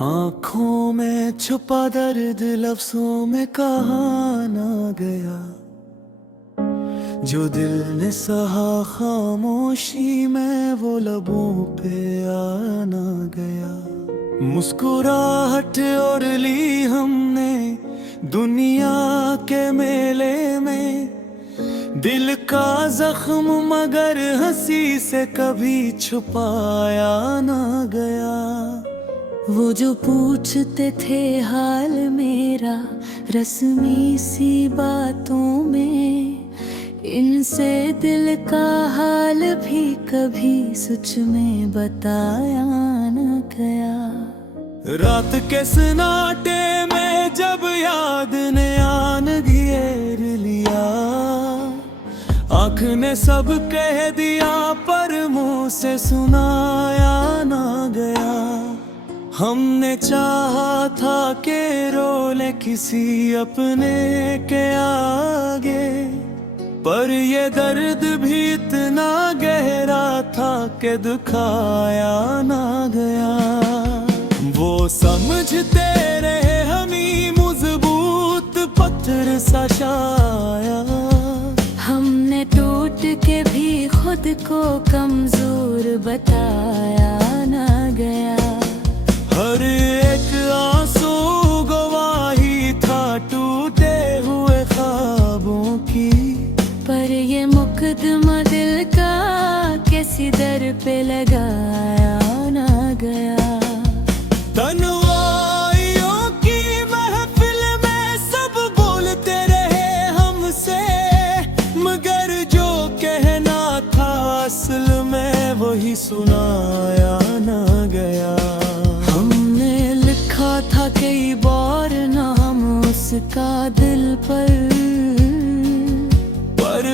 आँखों में छुपा दर्द लफ्जों में कहा ना गया। जो दिल ने सहा खामोशी में वो लबों पे आ ना गया। मुस्कुराहट और ली हमने दुनिया के मेले में, दिल का जख्म मगर हंसी से कभी छुपाया ना गया। वो जो पूछते थे हाल मेरा रस्मी सी बातों में, इनसे दिल का हाल भी कभी सच में बताया न गया। रात के सन्नाटे में जब याद ने आन घेर लिया, आँख ने सब कह दिया पर मुंह से सुनाया ना गया। हमने चाहा था कि रोले किसी अपने के आगे, पर ये दर्द भी इतना गहरा था कि दुखाया ना गया। वो समझते रहे हमी मजबूत पत्थर सा शायद, हमने टूट के भी खुद को कमजोर बताया ना गया। हर एक आंसू गवाही था टूटे हुए ख्वाबों की, पर ये मुकदमा दिल का किसी दर पे लगाया ना गया। तन्हाइयों की महफिल में सब बोलते रहे हमसे, मगर जो कहना था असल में वही सुनाया ना गया। हमने लिखा था कई बार नाम उसका दिल पर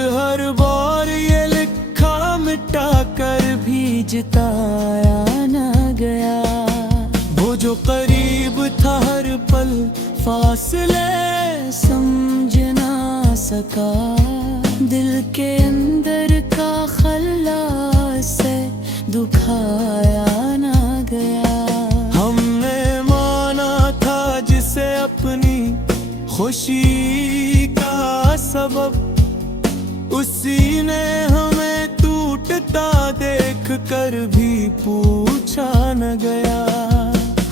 हर बार ये लिखा मिटा कर भी जिताया ना गया। वो जो करीब था हर पल फासले समझ ना सका, दिल के अंदर का खल्ला से दुखाया ना गया। हमने माना था जिसे अपनी खुशी का सबब, उसी ने हमें टूटता देख कर भी पूछा न गया।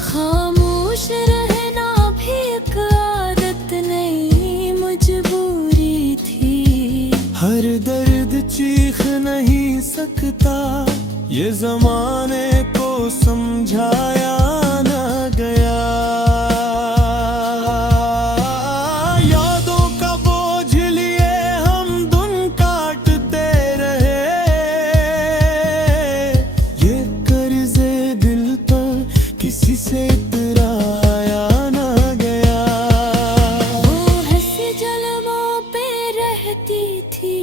खामोश रहना भी एक आदत नहीं मजबूरी थी। हर दर्द चीख नहीं सकता ये जमाने को समझाया न गया। यादों का बोझ लिए हम धुन काटते रहे, ये कर्जे दिल पर किसी से इतराया न गया। वो हंसी जलवों पे रहती थी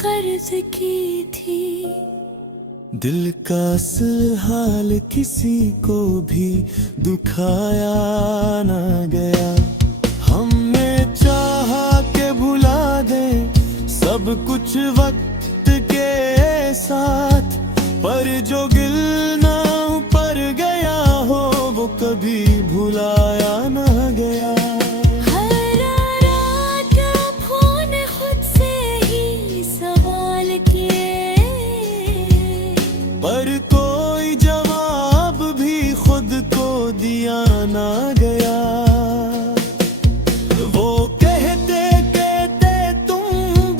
कर्ज की थी, दिल का असल हाल किसी को भी दुखाया ना गया। हमने चाहा के भुला दे सब कुछ वक्त के साथ, पर जो गिल ना ऊपर गया हो वो कभी भुलाया ना गया। हर रात फोन खुद से ही सवाल किए, पर कोई जवाब भी खुद को दिया ना गया। वो कहते कहते तुम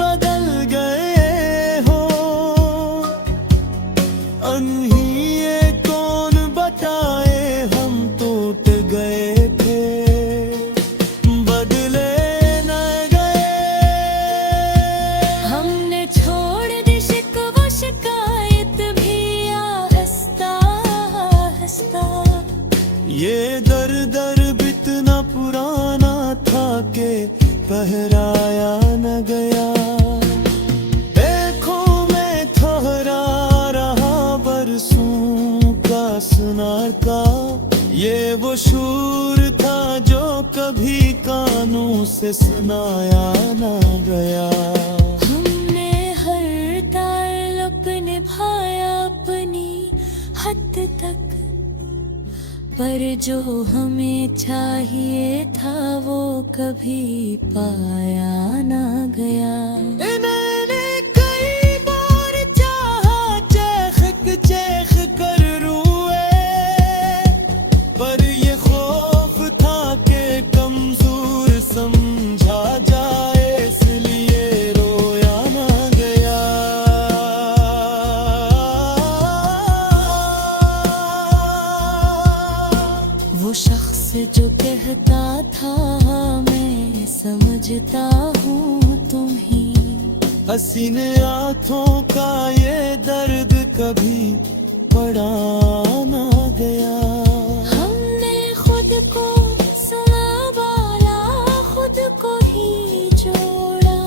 बदल गए हो, अनहिए कौन बताए हम टूट गए थे, बदले न गए। हमने छोड़ दी शिकवा शिकायत भी आहिस्ता आहिस्ता। ये दर दर इतना पुराना था कि पहराया न गया। देखो मैं ठहरा रहा बरसों का सुनार का, ये वो शूर था जो कभी कानों से सुनाया न गया। हमने हर ताल्लुक निभाया अपनी हद तक, पर जो हमें चाहिए था वो कभी पाया ना गया। मैंने कई बार चाहा चेख कर रोए, पर ये खौफ था कि कमजोर समझा जाए, इसलिए रोया ना गया। वो शख्स जो कहता था मैं समझता हूँ तुम ही, हसीने आँखों का ये दर्द कभी पड़ा ना गया। हमने खुद को संभाला, खुद को ही जोड़ा,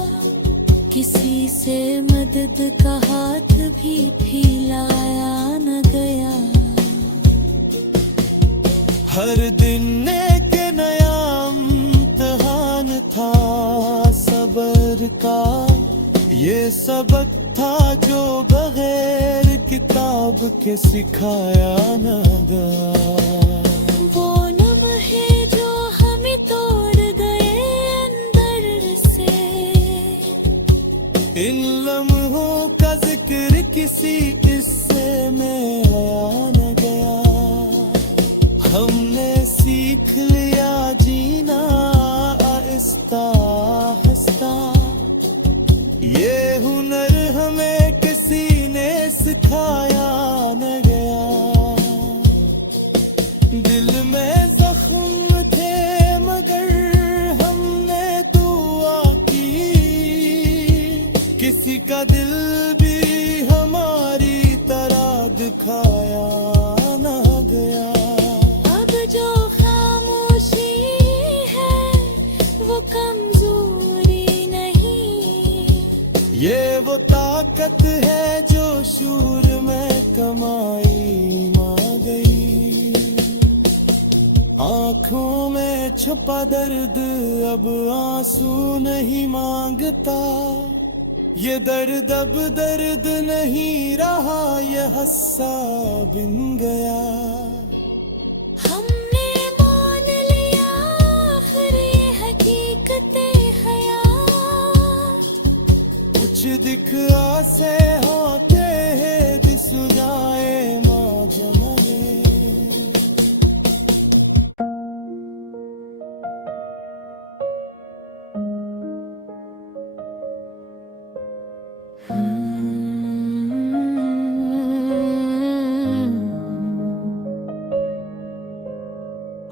किसी से मदद का हाथ भी फैलाया न गया। हर दिन एक नया इम्तिहान था सब्र का, ये सबक था जो बगैर किताब के सिखाया न गया। वो लम्हे जो हमें तोड़ गए अंदर से, इन लम्हों का जिक्र किसी किस्से में आया न गया। हमने सीख लिया जीना आहिस्ता आहिस्ता, ये हुनर हमें किसी ने सिखाया न गया। दिल में जख्म थे मगर हमने दुआ की, किसी का दिल भी हमारी तरह दिखाया न गया। अब जो खामोशी है वो कमजोरी नहीं, ये वो ताकत है जो शूर में कमाई मां गई। आंखों में छुपा दर्द अब आंसू नहीं मांगता, ये दर्द अब दर्द नहीं रहा, ये हस्सा बिन गया। हमने मान लिया आखिर ये हकीकतें हयात, कुछ दिख आसे होते हैं दिसुदाए माँ जमले।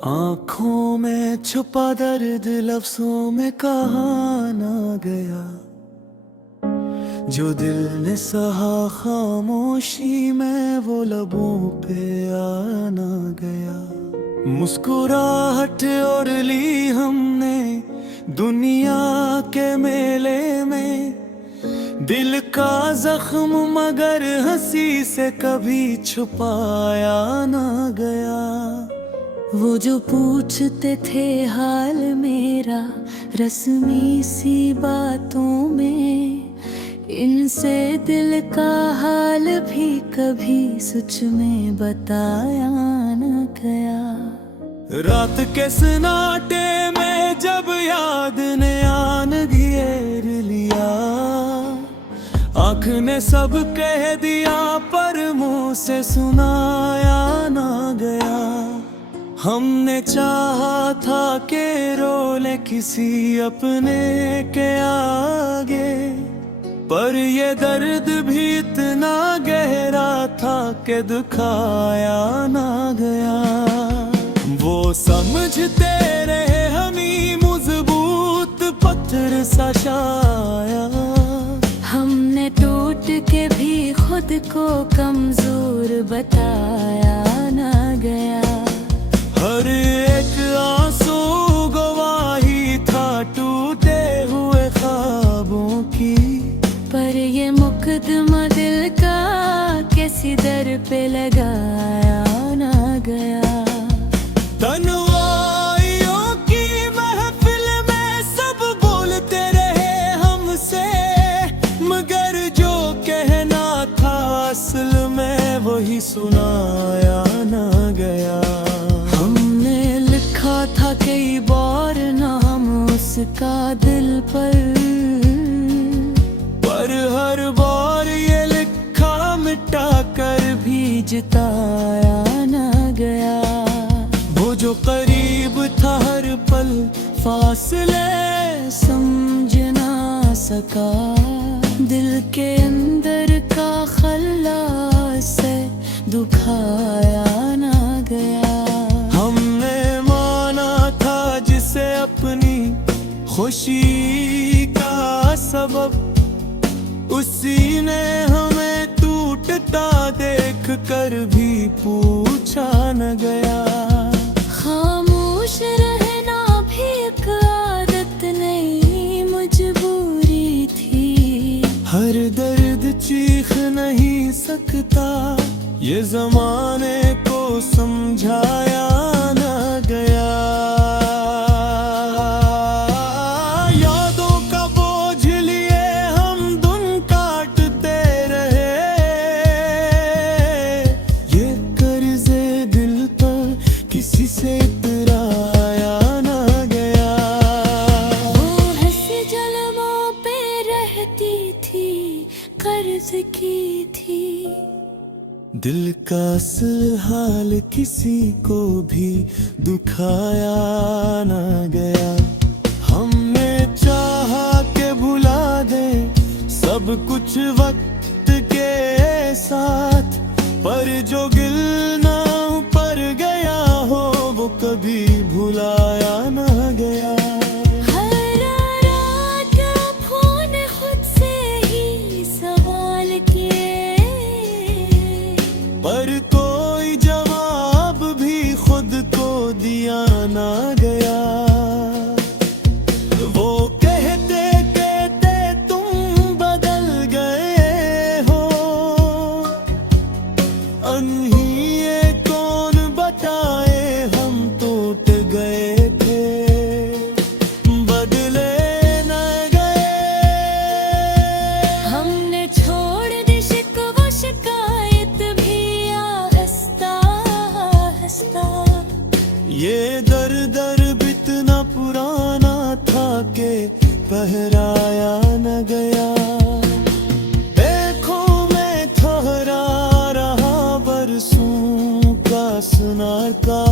आँखों में छुपा दर्द लफ्जों में कहा ना गया, जो दिल ने सहा खामोशी में वो लबों पे आ ना गया। मुस्कुराहट और ली हमने दुनिया के मेले में, दिल का जख्म मगर हंसी से कभी छुपाया ना गया। वो जो पूछते थे हाल मेरा रस्मी सी बातों में, इनसे दिल का हाल भी कभी सच में बताया न गया। रात के सन्नाटे में जब याद ने आन घेर लिया, आँख ने सब कह दिया पर मुंह से सुनाया ना गया। हमने चाहा था कि रोले किसी अपने के आगे, पर ये दर्द भी इतना गहरा था कि दिखाया ना गया। वो समझते रहे हमी मजबूत पत्थर सा शायद, हमने टूट के भी खुद को कमजोर बताया ना गया। हर एक आंसू गवाही था टूटे हुए ख्वाबों की, पर ये मुकदमा दिल का किसी दर पे लगाया ना गया। तन्हाइयों की महफिल में सब बोलते रहे हमसे, मगर जो कहना था असल में वही सुनाया ना गया। उसका दिल पर हर बार ये लिखा मिटा कर भी जिताया ना गया। वो जो करीब था हर पल फासले समझ ना सका, दिल के अंदर का खल्ला से दुखाया ना गया। हमने माना था जिसे अपनी खुशी का सबब, उसी ने हमें टूटता देख कर भी पूछा न गया। खामोश रहना भी एक आदत नहीं, मजबूरी थी। हर दर्द चीख नहीं सकता, ये जमाने को समझाया न गया। यादों का बोझ लिए हम दुन काटते रहे, ये कर्जे दिल पर किसी से इतराया न गया। वो हंसी जलवों पे रहती थी, कर्ज की थी। दिल का असल हाल किसी को भी दुखाया न गया। हमने चाहा के भुला दे सब कुछ वक्त के साथ, पर जो गिल ना ऊपर गया हो वो कभी भुलाया न गया। हर रात फोन खुद से ही सवाल किए, पर कोई जवाब भी खुद को दिया ना गया। वो कहते कहते तुम बदल गए हो, अनहिए कौन बताए हम टूट गए थे, बदले न गए। हमने छोड़ दी शिकवा शिकायत भी आहिस्ता आहिस्ता। ये दर दर बितना पुराना था के पहराया न गया। देखो मैं ठहरा रहा बरसों का सुनार का,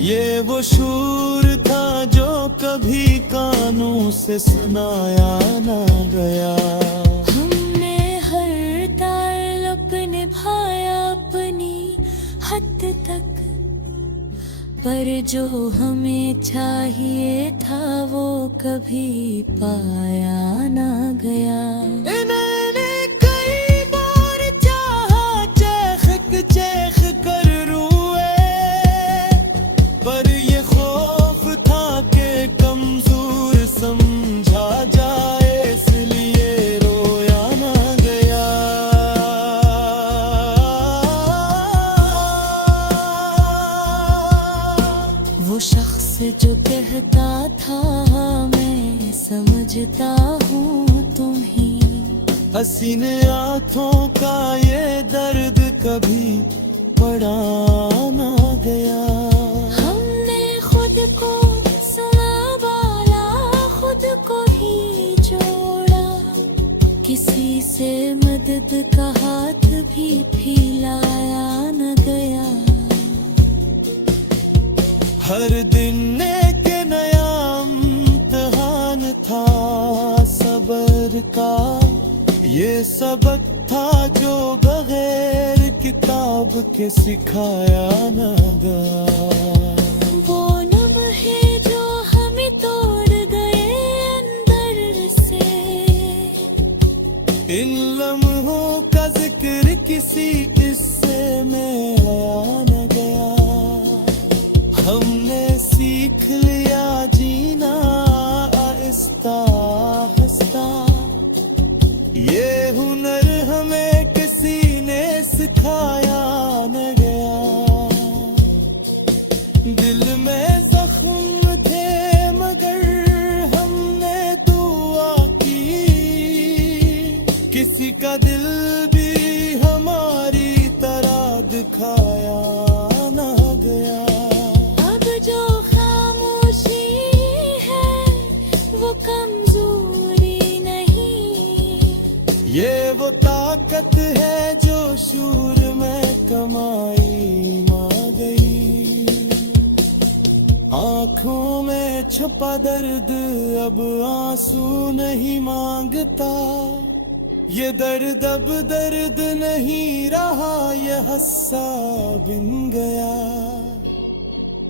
ये वो शूर था जो कभी कानों से सुनाया न गया। हमने हर ताल्लुक निभाया अपनी हद तक, पर जो हमें चाहिए था वो कभी पाया ना गया। मैंने कई बार चाहा चेख कर रोए, पर ये खौफ था कि कमजोर समझा जाए, इसलिए रोया ना गया। वो शख्स जो कहता था मैं समझता हूँ तुम ही, हसीने आँखों का ये दर्द कभी पड़ा ना गया। हमने खुद को संभाला, खुद को ही जोड़ा, किसी से मदद का हाथ भी फैलाया न गया। हर दिन एक नया इम्तिहान था सब्र का, ये सबक था जो बगैर किताब के सिखाया न गया। वो लम्हे जो हमें तोड़ गए अंदर से, इन लम्हों का जिक्र किसी किस्से में आया न गया। हमने सीख लिया जीना आहिस्ता आहिस्ता, ये हुनर हमें किसी ने सिखाया न गया। दिल में जख्म थे मगर हमने दुआ की, किसी का दिल भी हमारी तरह दिखाया न गया। अब जो खामोशी है ताकत है जो शूर में कमाई मां गई। आंखों में छुपा दर्द अब आंसू नहीं मांगता। ये दर्द अब दर्द नहीं रहा, ये हस्सा बिन गया।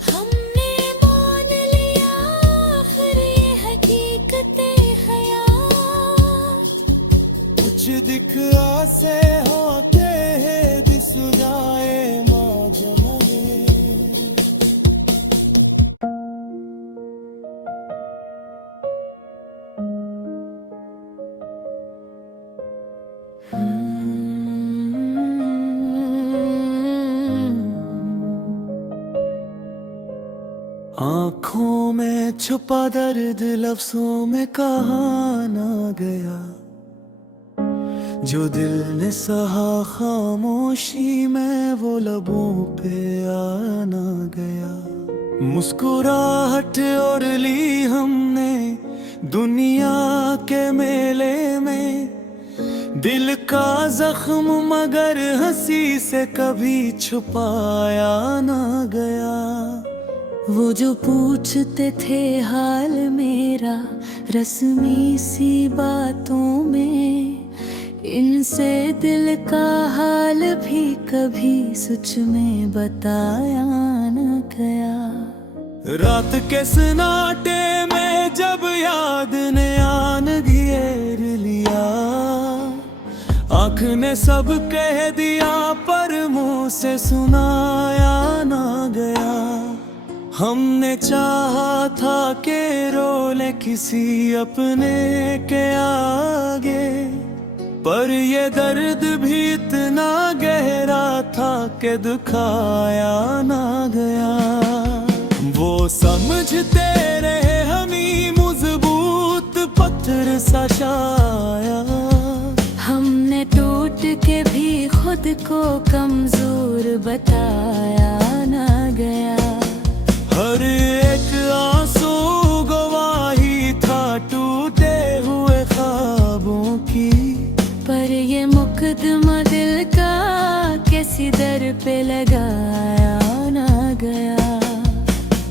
हमने मान लिया आखिर ये हकीकतें हयात। कुछ दिख आसे होते हैं दिसुराए माँ जहाने। आँखों में छुपा दर्द लफ्जों में कहा ना गया। जो दिल ने सहा खामोशी में वो लबों पे आ ना गया। मुस्कुराहट और ली हमने दुनिया के मेले में। दिल का जख्म मगर हंसी से कभी छुपाया ना गया। वो जो पूछते थे हाल मेरा रस्मी सी बातों में, इनसे दिल का हाल भी कभी सच में बताया न गया। रात के सन्नाटे में जब याद ने आन घेर लिया, आँख ने सब कह दिया पर मुंह से सुनाया ना गया। हमने चाहा था कि रोले किसी अपने के आगे, पर ये दर्द भी इतना गहरा था कि दुखाया ना गया। वो समझते रहे हमी मजबूत पत्थर सा शायद। हमने टूट के भी खुद को कमजोर बताया ना गया। हर एक आंसू गवाही था टूटे हुए ख्वाबों की। पर ये मुकदमा दिल का किसी दर पे लगाया ना गया।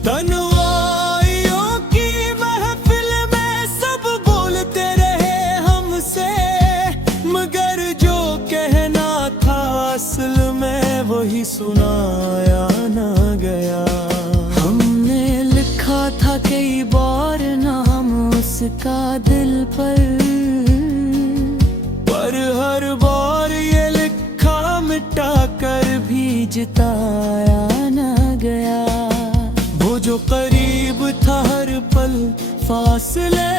तन्हाइयों की महफिल में सब बोलते रहे हमसे, मगर जो कहना था असल में वही सुनाया ना गया। हमने लिखा था कई बार नाम उसका दिल पर हर बार ये लिखा मिटा कर भी जिताया ना गया। वो जो करीब था हर पल फासले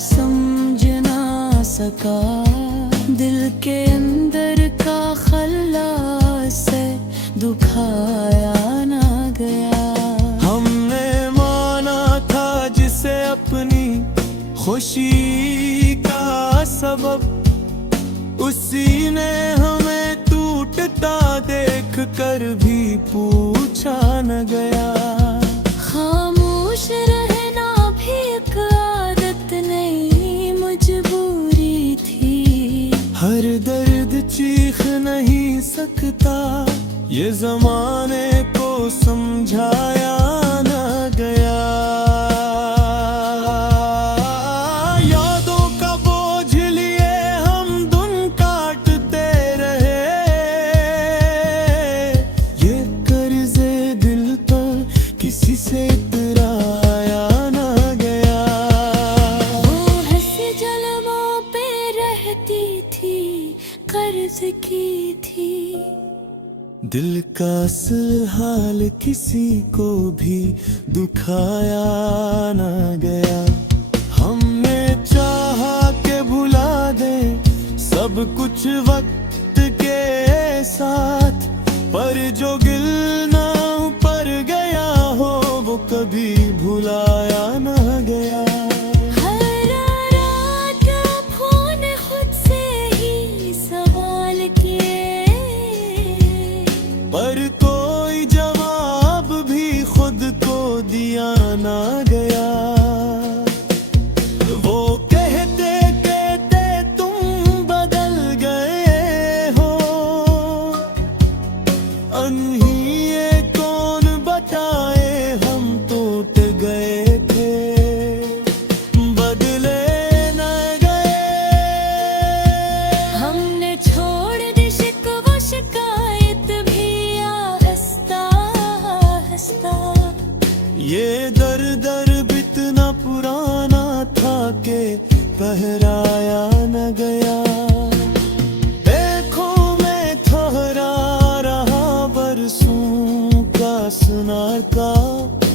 समझ ना सका। दिल के अंदर का खल्ला से दुखाया ना गया। हमने माना था जिसे अपनी खुशी का सबब, उसी ने हमें टूटता देख कर भी पूछा न गया। खामोश रहना भी एक आदत नहीं मजबूरी थी। हर दर्द चीख नहीं सकता, ये जमाने को समझाया न गया। की थी दिल का असल हाल किसी को भी दुखाया ना गया। हमने चाहा के भुला दे सब कुछ वक्त के साथ, पर जो गिल ना पर गया हो वो कभी भुलाया ना गया। पर कोई जवाब भी खुद को दिया ना गया। वो कहते कहते तुम बदल गए, ये दर्द इतना पुराना था कि पहराया न गया। देखो मैं ठहरा रहा बरसों का सुनार का,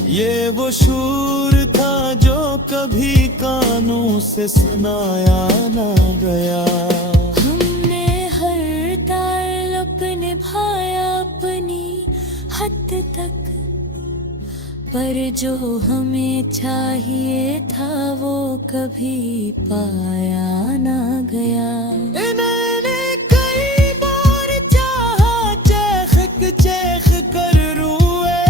ये वो शूर था जो कभी कानों से सुनाया न गया। हमने हर ताल्लुक निभाया अपनी हद तक, पर जो हमें चाहिए था वो कभी पाया ना गया। मैंने कई बार चाहा चेख कर रोए,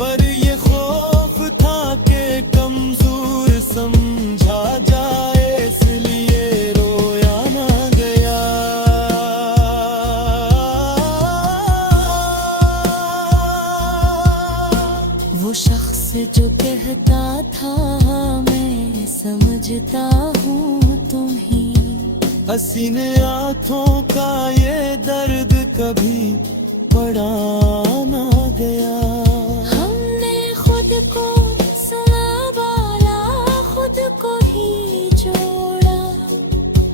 पर ये खौफ था कि कमजोर समझा जाए, इसलिए रोया ना गया। वो शख्स जो कहता था मैं समझता हूँ तुम ही, हसीने आँखों का ये दर्द कभी पड़ा ना गया। हमने खुद को संभाला, खुद को ही जोड़ा,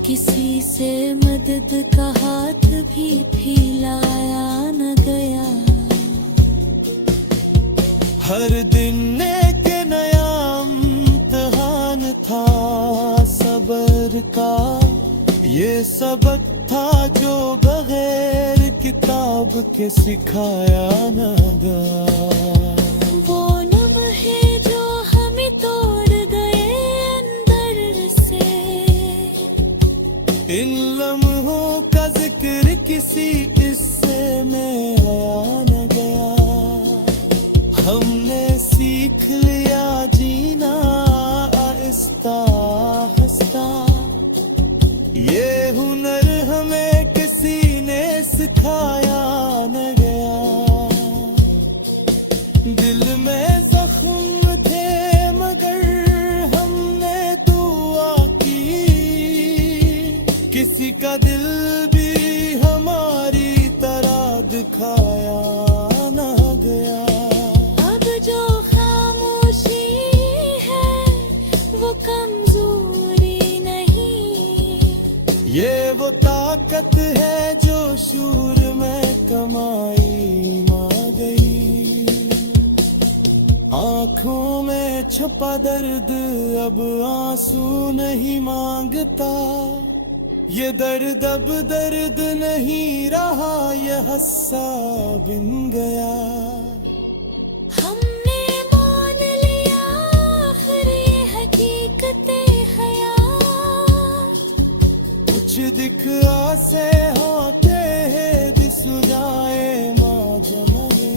किसी से मदद का हाथ भी फैलाया न गया। हर दिन एक नया इम्तिहान था सब्र का, ये सबक था जो बगैर किताब के सिखाया न गया। वो लम्हे जो हमें तोड़ गए अंदर से, इन लम्हों का जिक्र किसी किस्से में आया न गया। हमने सीख लिया जीना आहिस्ता आहिस्ता, ये हुनर हमें किसी ने सिखाया न गया। दिल में जख्म थे मगर हमने दुआ की, किसी का दिल भी हमारी तरह दिखाया न गया। अब जो खामोशी है वो कमजोरी नहीं, ये वो ताकत है जो शूर में कमाई मा गई। आँखों में छुपा दर्द अब आंसू नहीं मांगता, ये दर्द अब दर्द नहीं रहा, ये हस्सा बिन गया। हमने मान लिया आखिर ये हकीकतें हयात, कुछ दिख आसे होते हैं दिसुराए माँ जमगे।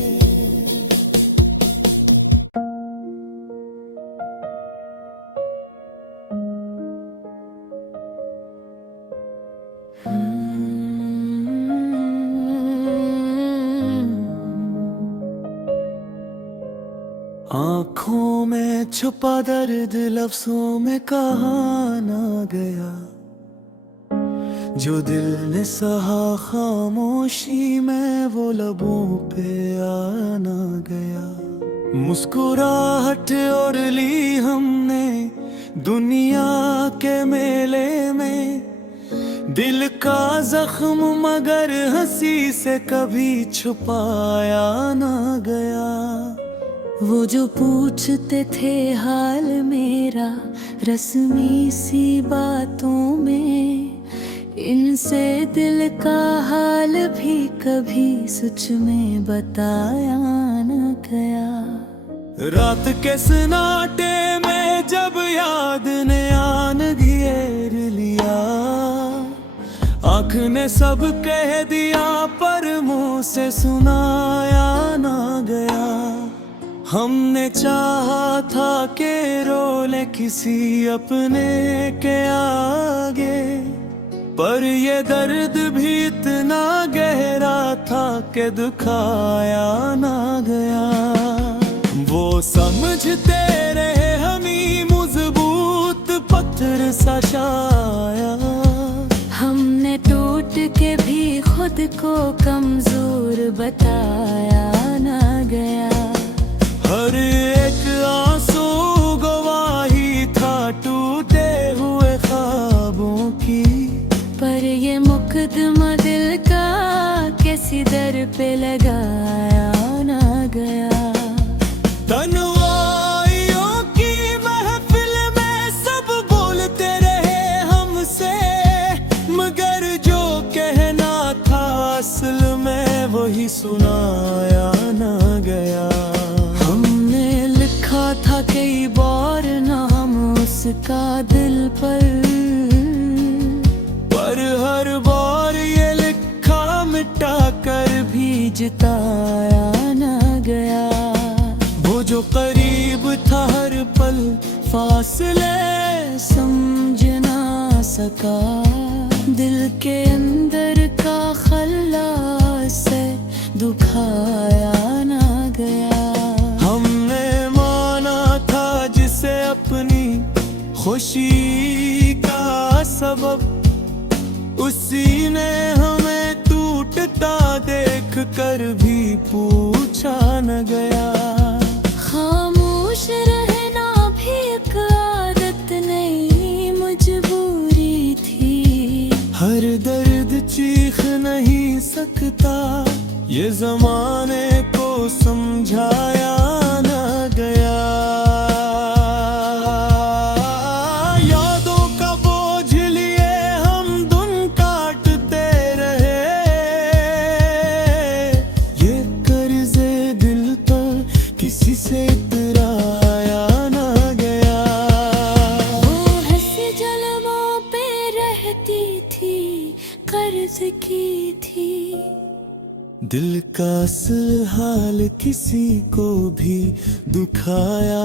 आँखों में छुपा दर्द लफ्जों में कहा ना गया, जो दिल ने सहा खामोशी में वो लबों पे आ ना गया। मुस्कुराहट और ली हमने दुनिया के मेले में, दिल का जख्म मगर हंसी से कभी छुपाया ना गया। वो जो पूछते थे हाल मेरा रस्मी सी बातों में, इनसे दिल का हाल भी कभी सच में बताया न गया। रात के सन्नाटे में जब याद ने आन घेर लिया, आँख ने सब कह दिया पर मुंह से सुनाया ना गया। हमने चाहा था कि रोले किसी अपने के आगे, पर ये दर्द भी इतना गहरा था कि दुखाया ना गया। वो समझते रहे हमी मजबूत पत्थर सा शाया, हमने टूट के भी खुद को कमजोर बताया ना गया। हर पे लगाया ना गया। तन्हाइयों की महफिल में सब बोलते रहे हमसे, मगर जो कहना था असल में वही सुनाया ना गया। हमने लिखा था कई बार नाम उसका दिल पर हर बार ये लिखा मिटा कर भी जिताया ना गया। वो जो करीब था हर पल फासले समझ ना सका, दिल के अंदर का खल्ला से दुखाया ना गया। हमने माना था जिसे अपनी खुशी का सबब, उसी ने हमें टूटता देख कर भी पूछा न गया। खामोश रहना भी एक आदत नहीं मजबूरी थी, हर दर्द चीख नहीं सकता ये जमाने को समझाया न गया। कर्ज की थी दिल का असल हाल किसी को भी दुखाया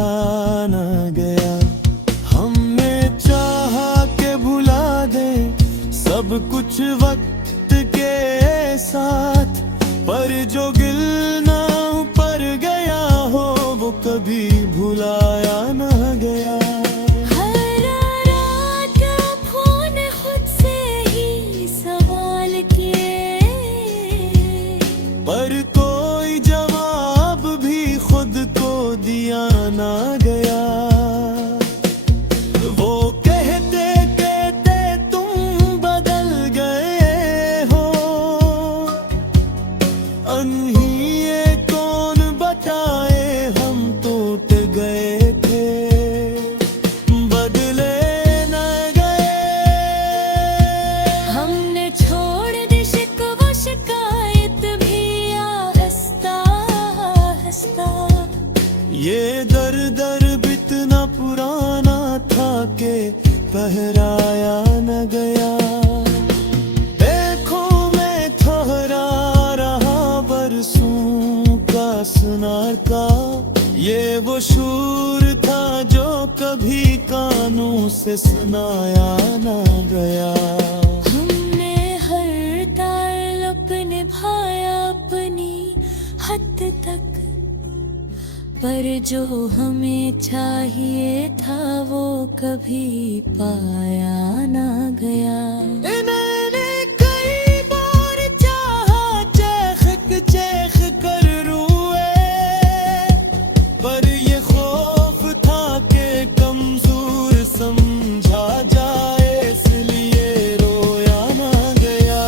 ना गया। हमने चाहा के भुला दे सब कुछ वक्त के साथ, पर जो गिल ना ऊपर गया हो वो कभी भुलाया ना गया। पर कोई जवाब भी खुद को दिया ना गया। वो कहते कहते तुम बदल गए हो, अनहिए कौन बताए हम टूट गए थे, बदले न गए। हमने छोड़ दी शिकवा शिकायत भी ये दर दर इतना पुराना था के पहराया न गया। देखो मैं ठहरा रहा बरसों का सुनार का, ये वो शूर था जो कभी कानों से सुनाया न गया। हमने हर ताल्लुक निभाया अपनी हद तक, पर जो हमें चाहिए था वो कभी पाया ना गया। मैंने कई बार चाहा चेख कर रोए, पर ये खौफ था कि कमजोर समझा जाए इसलिए रोया ना गया।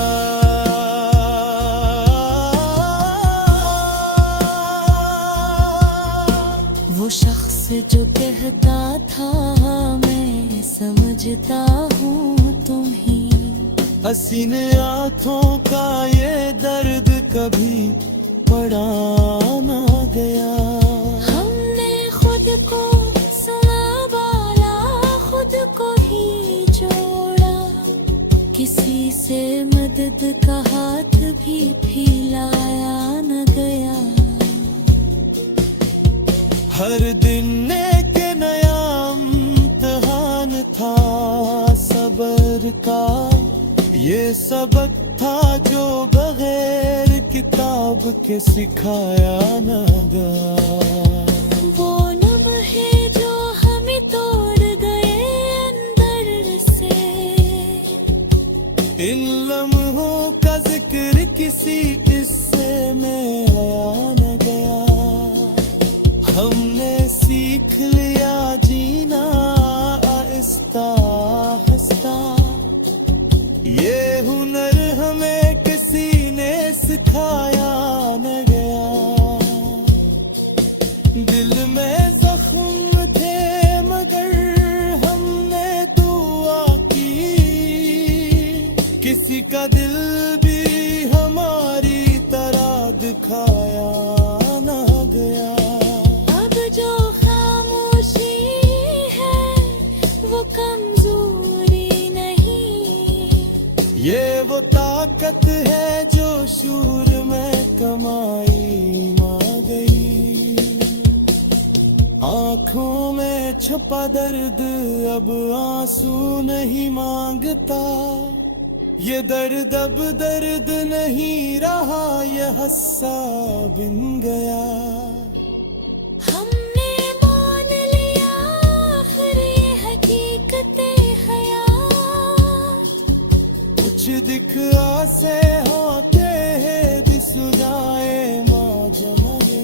वो शख्स जो कहता था मैं समझता हूँ तुम ही, हसीने आँखों का ये दर्द कभी पड़ा ना गया। हमने खुद को संभाला, खुद को ही जोड़ा, किसी से मदद का हाथ भी फैलाया न गया। हर दिन एक नया इम्तिहान था सब्र का, ये सबक था जो बगैर किताब के सिखाया न गया। वो लम्हे जो हमें तोड़ गए अंदर से, इन लम्हों का जिक्र किसी किस्से में आया न गया। हमने सीख लिया जीना आहिस्ता आहिस्ता, ये हुनर हमें किसी ने सिखाया न गया। दिल में जख्म थे मगर हमने दुआ की, किसी का दिल भी हमारी तरह दिखाया न गया। अब जो खामोशी है वो कमजोरी नहीं, ये वो ताकत है जो शूर में कमाई मां गई। आंखों में छुपा दर्द अब आंसू नहीं मांगता, ये दर्द अब दर्द नहीं रहा, ये हस्सा बिन गया। हमने मान लिया आखिर ये हकीकतें हयात, कुछ दिख आसे होते हैं दिसुदाए माँ जमगे।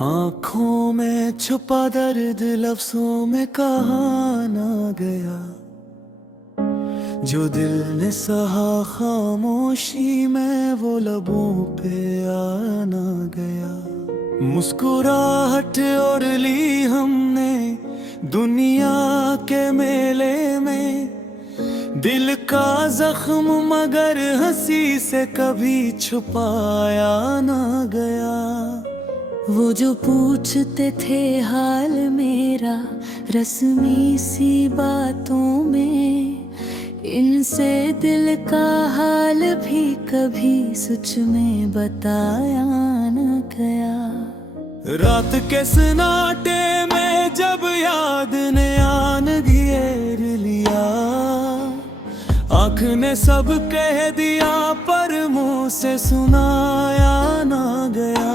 आँखों में छुपा दर्द लफ्जों में कहा ना गया, जो दिल ने सहा खामोशी में वो लबों पे आ ना गया। मुस्कुराहट और ली हमने दुनिया के मेले में, दिल का जख्म मगर हंसी से कभी छुपाया ना गया। वो जो पूछते थे हाल मेरा रस्मी सी बातों में, इनसे दिल का हाल भी कभी सच में बताया न गया। रात के सन्नाटे में जब याद ने आन घेर लिया, आँख ने सब कह दिया पर मुंह से सुनाया ना गया।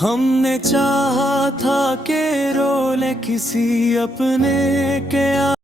हमने चाहा था कि रोले किसी अपने के